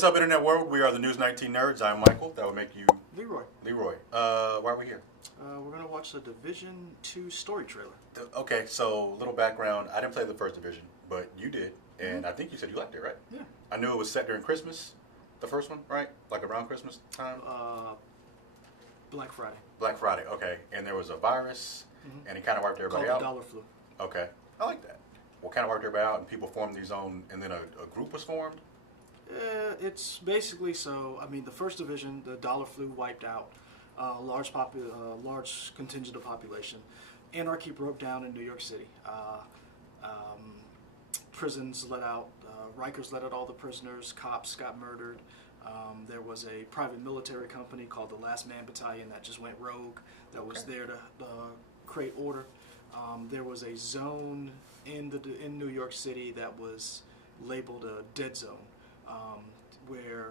What's up, Internet World? We are the News 19 Nerds. I'm Michael. That would make you... Leroy. Leroy. Why are we here? We're going to watch the Division 2 story trailer. Okay, so little background. I didn't play the first Division, but you did. And I think you said you liked it, right? Yeah. I knew it was set during Christmas, the first one, right? Like around Christmas time? Black Friday. Black Friday, okay. And there was a virus, and it kind of wiped everybody Called out. the dollar flu. Okay. I like that. Well, kind of wiped everybody out, and people formed these own, and then a group was formed? It's basically the first division, the dollar flu wiped out a large contingent of population. Anarchy broke down in New York City. Prisons let out, Rikers let out all the prisoners, cops got murdered. There was a private military company called the Last Man Battalion that just went rogue, that was there to create order. There was a zone in New York City that was labeled a dead zone, where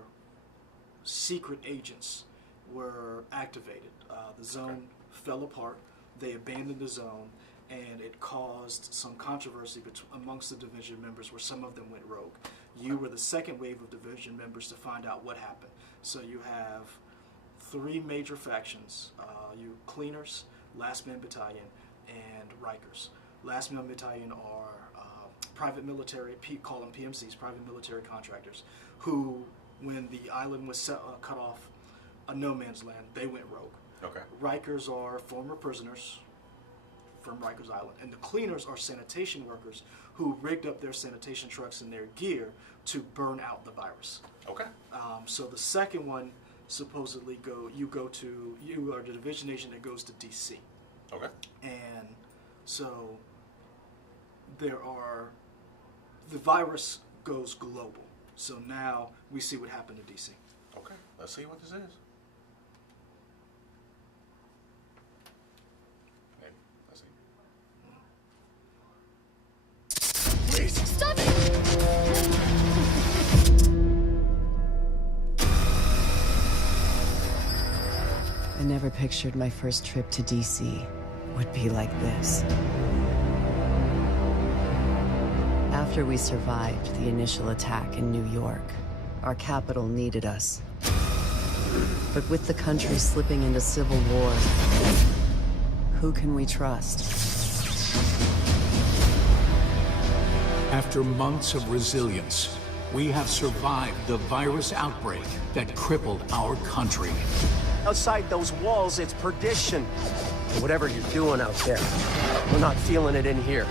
secret agents were activated. The zone fell apart. They abandoned the zone, and it caused some controversy amongst the division members where some of them went rogue. You were the second wave of division members to find out what happened. So you have three major factions, you Cleaners, Last Man Battalion, and Rikers. Last Man Battalion are private military, call them PMCs, private military contractors, who, when the island was cut off, a no man's land, they went rogue. Okay. Rikers are former prisoners from Rikers Island, and the Cleaners are sanitation workers who rigged up their sanitation trucks and their gear to burn out the virus. Okay. So the second one, supposedly, you are the division agent that goes to DC. Okay. And so the virus goes global. So now we see what happened to DC. Okay, let's see what this is. Hey, let's see. Please stop it! I never pictured my first trip to DC would be like this. After we survived the initial attack in New York, our capital needed us. But with the country slipping into civil war, who can we trust? After months of resilience, we have survived the virus outbreak that crippled our country. Outside those walls, it's perdition. Whatever you're doing out there, we're not feeling it in here.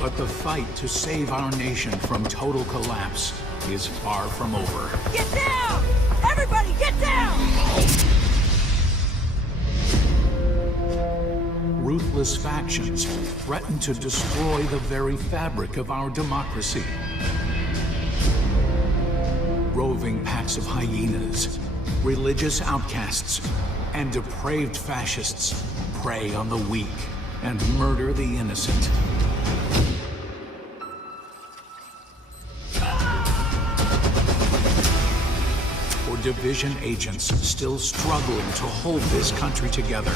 But the fight to save our nation from total collapse is far from over. Get down! Everybody, get down! Ruthless factions threaten to destroy the very fabric of our democracy. Roving packs of hyenas, religious outcasts, and depraved fascists prey on the weak and murder the innocent. For division agents still struggling to hold this country together,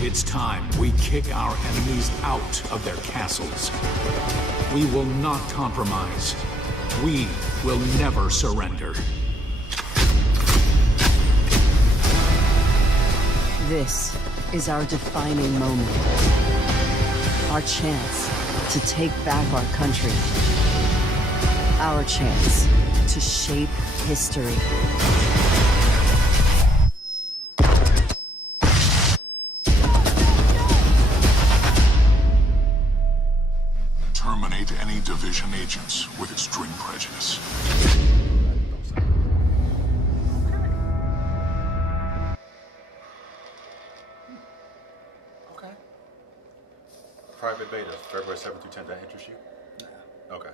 it's time we kick our enemies out of their castles. We will not compromise. We will never surrender. This is our defining moment. Our chance to take back our country. Our chance to shape history. Terminate any division agents with extreme prejudice. Okay. Private beta, February 7th through 10th. That interest you? Nah, Okay.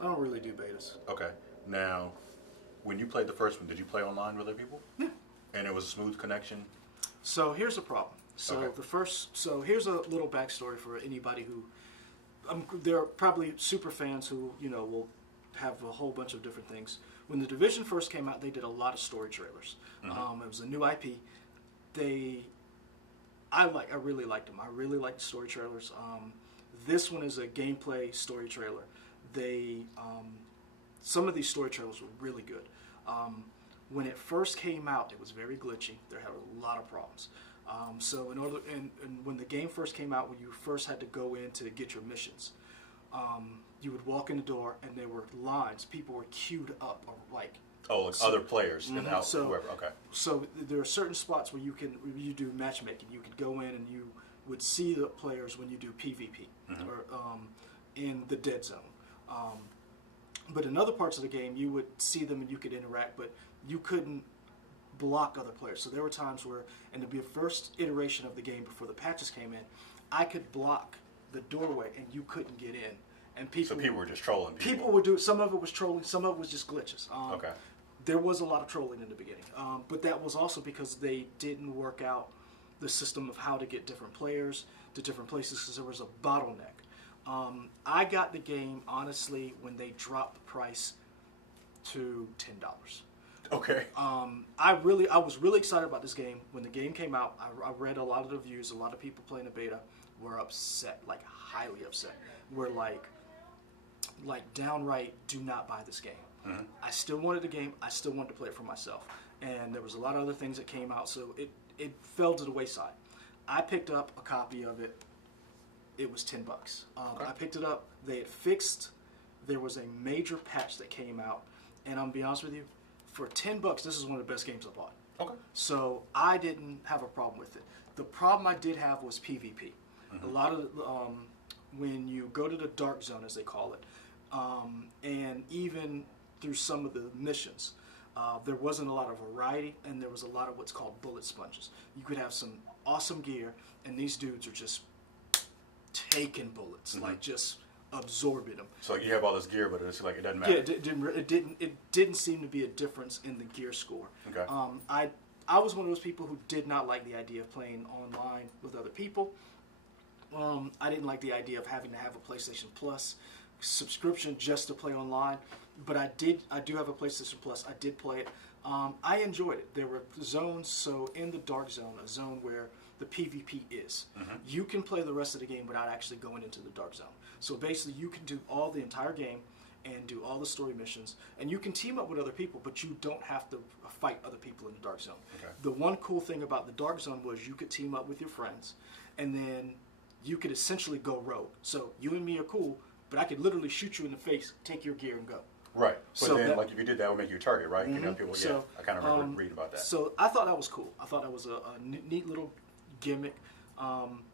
I don't really do betas. Okay. Now, when you played the first one, did you play online with other people? Yeah. And it was a smooth connection? So here's the problem. So Okay. here's a little backstory for anybody who, there are probably super fans who, will have a whole bunch of different things. When the Division first came out, they did a lot of story trailers. It was a new IP. I really liked them. I really liked the story trailers. This one is a gameplay story trailer. They some of these story trailers were really good. When it first came out, it was very glitchy. There had a lot of problems. So in order, and when the game first came out, when you first had to go in to get your missions, you would walk in the door and there were lines. People were queued up, like. Oh, like other players and out whoever. Okay. So there are certain spots where you do matchmaking. You could go in and you would see the players when you do PvP or in the dead zone. But in other parts of the game, you would see them and you could interact, but you couldn't block other players. So there were times where, in the first iteration of the game before the patches came in, I could block the doorway and you couldn't get in. And people were just trolling. People would do. Some of it was trolling. Some of it was just glitches. Okay. There was a lot of trolling in the beginning, but that was also because they didn't work out the system of how to get different players to different places because there was a bottleneck. I got the game, honestly, when they dropped the price to $10. Okay. I was really excited about this game. When the game came out, I read a lot of the reviews. A lot of people playing the beta were upset, like highly upset. Were like downright, do not buy this game. I still wanted the game. I still wanted to play it for myself. And there was a lot of other things that came out, so it fell to the wayside. I picked up a copy of it. It was $10. Okay. I picked it up. They had fixed. There was a major patch that came out, and I'm gonna be honest with you, for $10, this is one of the best games I bought. Okay. So I didn't have a problem with it. The problem I did have was PvP. A lot of when you go to the dark zone, as they call it, and even through some of the missions, there wasn't a lot of variety, and there was a lot of what's called bullet sponges. You could have some awesome gear, and these dudes are just taking bullets, like just absorbing them. So you have all this gear, but it's like it doesn't matter. Yeah, it didn't seem to be a difference in the gear score. Okay. I was one of those people who did not like the idea of playing online with other people. I didn't like the idea of having to have a PlayStation Plus subscription just to play online, but I do have a PlayStation Plus. I did play it. I enjoyed it. There were zones, so in the dark zone, a zone where the PvP is, you can play the rest of the game without actually going into the dark zone. So basically you can do the entire game and do all the story missions, and you can team up with other people, but you don't have to fight other people in the dark zone. Okay. The one cool thing about the dark zone was you could team up with your friends, and then you could essentially go rogue. So you and me are cool, but I could literally shoot you in the face, take your gear, and go. Right. But So then, that- like, if you did that, it would make you a target, right? You know, people, So, I kind of remember reading about that. So I thought that was cool. I thought that was a neat little gimmick. I'm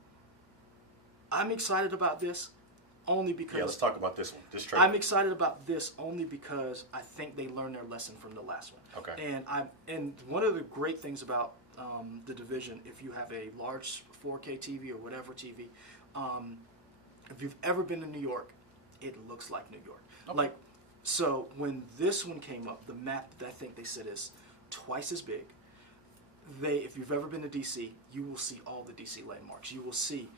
excited about this only because... Yeah, let's talk about this one, this trailer. I'm excited about this only because I think they learned their lesson from the last one. Okay. And one of the great things about The Division, if you have a large 4K TV or whatever TV, if you've ever been to New York, it looks like New York. Okay. Like, so when this one came up, the map that I think they said is twice as big. If you've ever been to DC, you will see all the DC landmarks. You will see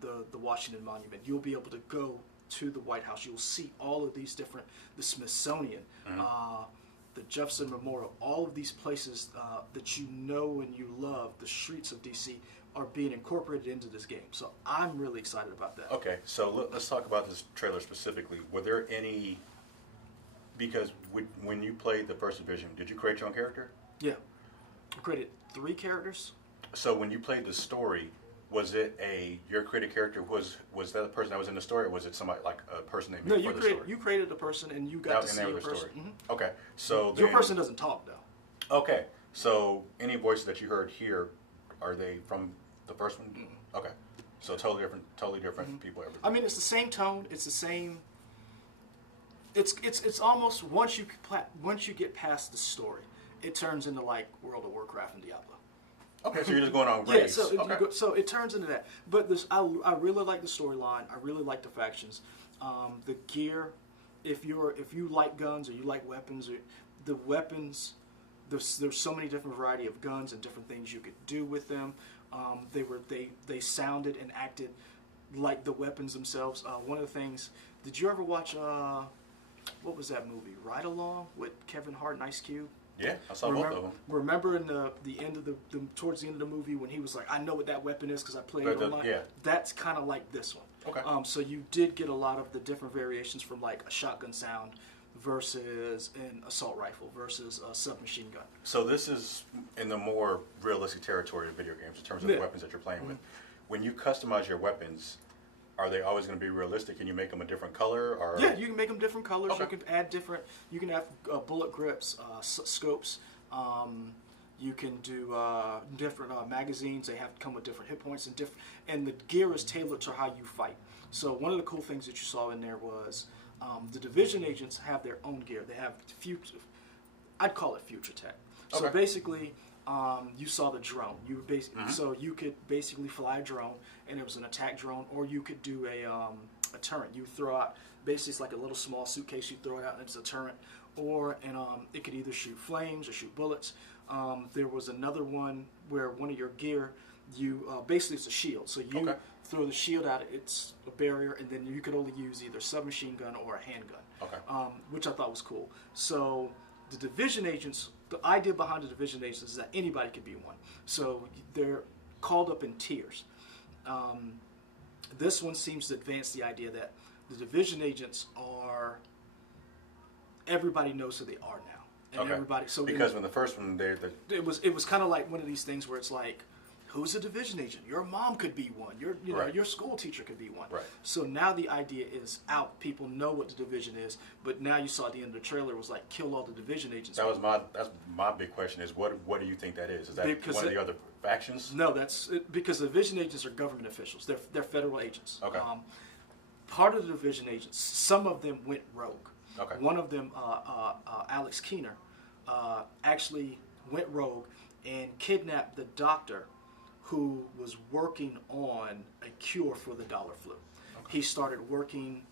the Washington Monument. You'll be able to go to the White House. You'll see all of these different, the Smithsonian, the Jefferson Memorial, all of these places that you know and you love, the streets of DC, are being incorporated into this game. So I'm really excited about that. Okay, so let's talk about this trailer specifically. Were there any, because when you played the first division, did you create your own character? Yeah. I created 3 characters. So when you played the story, was it your created character, was that a person that was in the story, or was it somebody, like a person named No, for the story? you created a person and you got to see a person. Okay, so Your then, person doesn't talk, though. Okay, so any voices that you heard here, are they from the first one? Okay, so totally different people. Everything. I mean, it's the same tone. It's the same. It's almost once you get past the story, it turns into like World of Warcraft and Diablo. Okay, so you're just going on Yeah, raids. so so it turns into that. But I really like the storyline. I really like the factions, the gear. If you like guns or you like weapons, or the weapons, there's so many different variety of guns and different things you could do with them. They sounded and acted like the weapons themselves. One of the things, did you ever watch what was that movie, Ride Along, with Kevin Hart and Ice Cube? Yeah, I saw both of them. Remember in the end of towards the end of the movie when he was like, I know what that weapon is because I played it online? Yeah. That's kind of like this one. Okay. So you did get a lot of the different variations from like a shotgun sound versus an assault rifle versus a submachine gun. So this is in the more realistic territory of video games in terms of the weapons that you're playing with. When you customize your weapons, are they always going to be realistic? Can you make them a different color? Or Yeah, you can make them different colors. Okay. You can add different. You can have bullet grips, scopes. You can do different magazines. They have to come with different hit points and different. And the gear is tailored to how you fight. So one of the cool things that you saw in there was the division agents have their own gear. They have future. I'd call it future tech. So Okay. basically, you saw the drone. You so you could basically fly a drone, and it was an attack drone, or you could do a turret. You throw out basically it's like a little small suitcase. You throw it out, and it's a turret, or it could either shoot flames or shoot bullets. There was another one where one of your gear, you basically it's a shield. So you Okay. throw the shield out, it's a barrier, and then you could only use either submachine gun or a handgun. Okay. Which I thought was cool. So the division agents, the idea behind the division agents is that anybody could be one. So they're called up in tiers. This one seems to advance the idea that the division agents are, everybody knows who they are now. And Okay. everybody, so because when the first one, it was kind of like one of these things where it's like, who's a division agent? Your mom could be one. Your know Right. your school teacher could be one. Right. So now the idea is out. People know what the division is, but now you saw at the end of the trailer was like kill all the division agents. that's my big question is what do you think that is? Is that Because one of the other factions? No, that's because the division agents are government officials. They're federal agents. Okay. Part of the division agents, some of them went rogue. Okay. One of them, Alex Keener, actually went rogue and kidnapped the doctor who was working on a cure for the dollar flu. Okay. He started working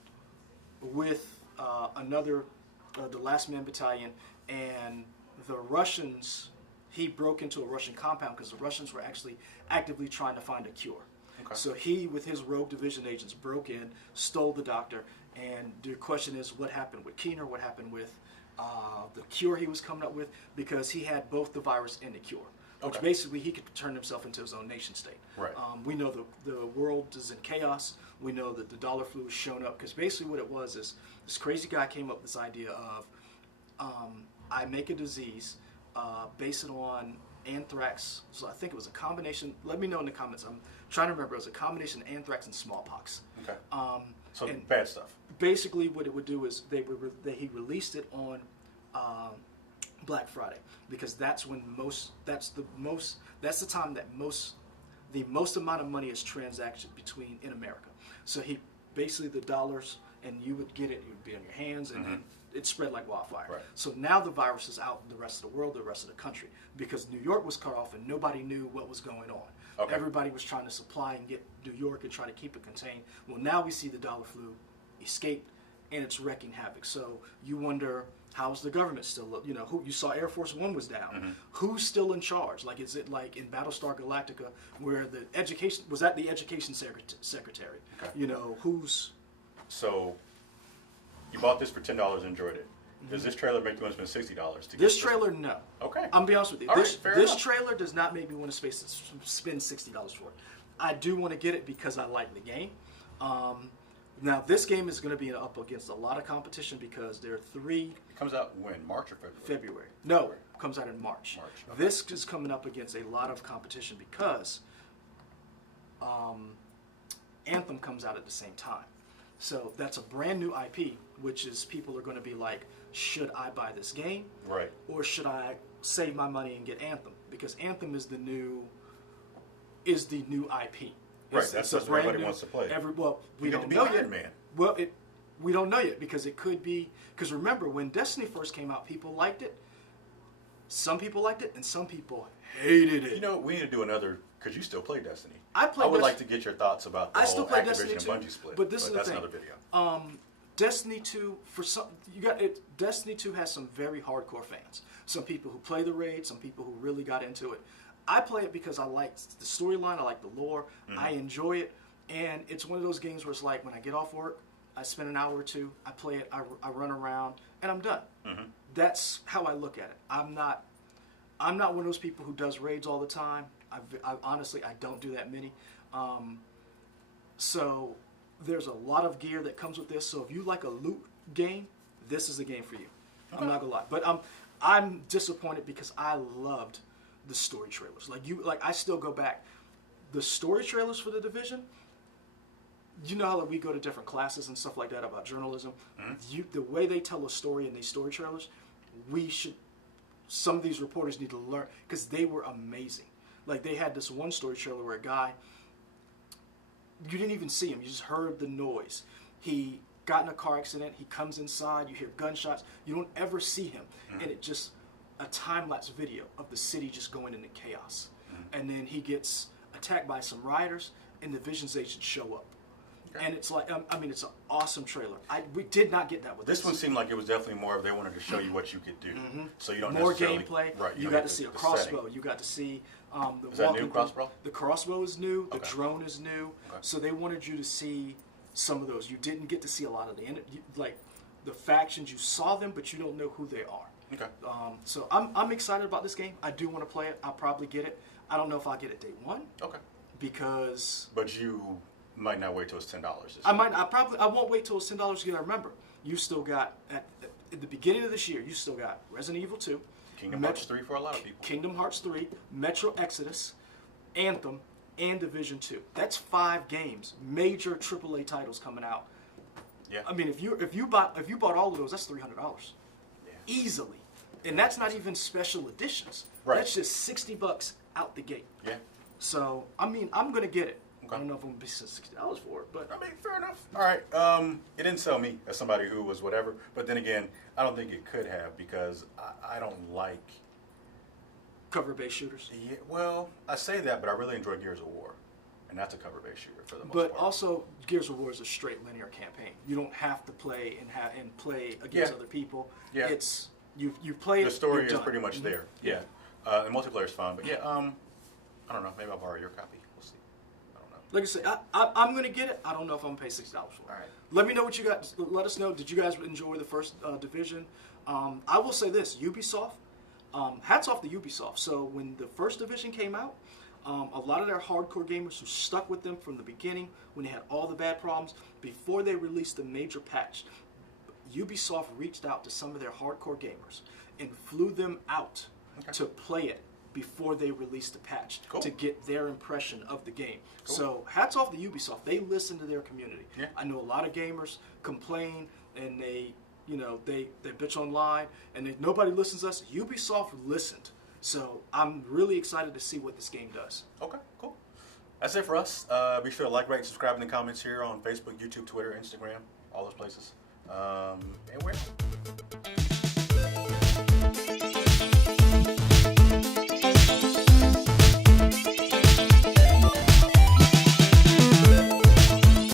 with the Last Man Battalion, and the Russians, he broke into a Russian compound because the Russians were actually actively trying to find a cure. Okay. So he, with his rogue division agents, broke in, stole the doctor, and the question is what happened with Keener, what happened with the cure he was coming up with, because he had both the virus and the cure. Which Okay. basically he could turn himself into his own nation state. Right. We know the world is in chaos. We know that the dollar flu has shown up because basically what it was is this crazy guy came up with this idea of I make a disease, base it on anthrax. So I think it was a combination. Let me know in the comments. I'm trying to remember. It was a combination of anthrax and smallpox. Okay. So and bad stuff. Basically, what it would do is he released it on Black Friday because that's when that's the time that the most amount of money is transacted between in America. So he basically the dollars, and you would get it. It would be on your hands, and then it spread like wildfire. Right. So now the virus is out in the rest of the world, the rest of the country, because New York was cut off and nobody knew what was going on. Okay. Everybody was trying to supply and get New York and try to keep it contained. Well, now we see the dollar flu escape, and it's wrecking havoc. So you wonder, how's the government still? Who you saw Air Force One was down. Who's still in charge? Like, is it like in Battlestar Galactica, where the education was that the education secretary? Okay. Who's So you bought this for $10 and enjoyed it. Does this trailer make you want to spend $60 to get this trailer? No. Okay. I'm gonna be honest with you. All This right, fair enough. trailer does not make me want to spend $60 for it. I do want to get it because I like the game. Now this game is going to be up against a lot of competition because there are 3 It comes out when? March or February? February. No, comes out in March. March, okay. This is coming up against a lot of competition because Anthem comes out at the same time. So that's a brand new IP, which is people are going to be like, should I buy this game? Right. Or should I save my money and get Anthem? Because Anthem is the new IP. Right, that's what everybody wants to play. We You get don't to be know Iron yet. Man. Well, we don't know yet because it could be. Because remember, when Destiny first came out, people liked it. Some people liked it, and some people hated it. We need to do another, because you still play Destiny. I play would like to Destiny. get your thoughts about the I still whole play Destiny Activision 2, and Bungie split. but this is the that's thing. another video. Destiny 2, for some, you got it. Destiny 2 has some very hardcore fans. Some people who play the raid, some people who really got into it. I play it because I like the storyline, I like the lore, I enjoy it, and it's one of those games where it's like when I get off work, I spend an hour or two, I play it, I run around, and I'm done. That's how I look at it. I'm not one of those people who does raids all the time. I honestly, I don't do that many. So there's a lot of gear that comes with this. So if you like a loot game, this is the game for you. I'm not gonna lie, but I'm disappointed because I loved the story trailers. Like I still go back. The story trailers for The Division. You know how we go to different classes and stuff like that about journalism. The way they tell a story in these story trailers, some of these reporters need to learn because they were amazing. Like they had this one story trailer where a guy, you didn't even see him, you just heard the noise. He got in a car accident, he comes inside, you hear gunshots, you don't ever see him. And it just, a time-lapse video of the city just going into chaos. And then he gets attacked by some rioters and the Division's agents show up. And it's like, I mean, it's an awesome trailer. We did not get that with this one. Seemed like it was definitely more of they wanted to show you what you could do. So you don't more necessarily, gameplay. Right, you got to see a crossbow. You got to see the is that new crossbow? The crossbow is new. The Okay. drone is new. Okay. So they wanted you to see some of those. You didn't get to see a lot of like the factions. You saw them, but you don't know who they are. Okay. So I'm excited about this game. I do want to play it. I'll probably get it. I don't know if I'll get it day one. Okay. Because. But you might not wait till it's $10. I won't wait till it's $10 because I remember you still got at the beginning of this year you still got Resident Evil 2, Kingdom Hearts 3 for a lot of people. Kingdom Hearts 3, Metro Exodus, Anthem, and Division 2. That's 5 games, major AAA titles coming out. Yeah. I mean, if you bought all of those, that's $300 easily, and that's not even special editions. Right. That's just $60 out the gate. Yeah. So I mean, I'm gonna get it. Okay. I don't know if I'm gonna be $60 for it, but I mean, fair enough. All right. It didn't sell me as somebody who was whatever. But then again, I don't think it could have because I don't like cover-based shooters. Yeah, well, I say that, but I really enjoy Gears of War, and that's a cover-based shooter for the most But part. also, Gears of War is a straight linear campaign. You don't have to play and play against other people. Yeah. It's you play it. The story you're is done. pretty much there. Yeah. The multiplayer is fun, but yeah. I don't know. Maybe I'll borrow your copy. We'll see. I don't know. Like I say, I'm gonna get it. I don't know if I'm gonna pay $60 for it. All right. Let me know what you got. Let us know. Did you guys enjoy the first Division? I will say this: Ubisoft. Hats off to Ubisoft. So when the first Division came out, a lot of their hardcore gamers who stuck with them from the beginning, when they had all the bad problems, before they released the major patch, Ubisoft reached out to some of their hardcore gamers and flew them out to play it before they released the patch to get their impression of the game. So hats off to Ubisoft. They listen to their community. Yeah. I know a lot of gamers complain and they bitch online and nobody listens to us. Ubisoft listened. So I'm really excited to see what this game does. Okay, cool. That's it for us. Be sure to like, rate, subscribe in the comments here on Facebook, YouTube, Twitter, Instagram, all those places. And we're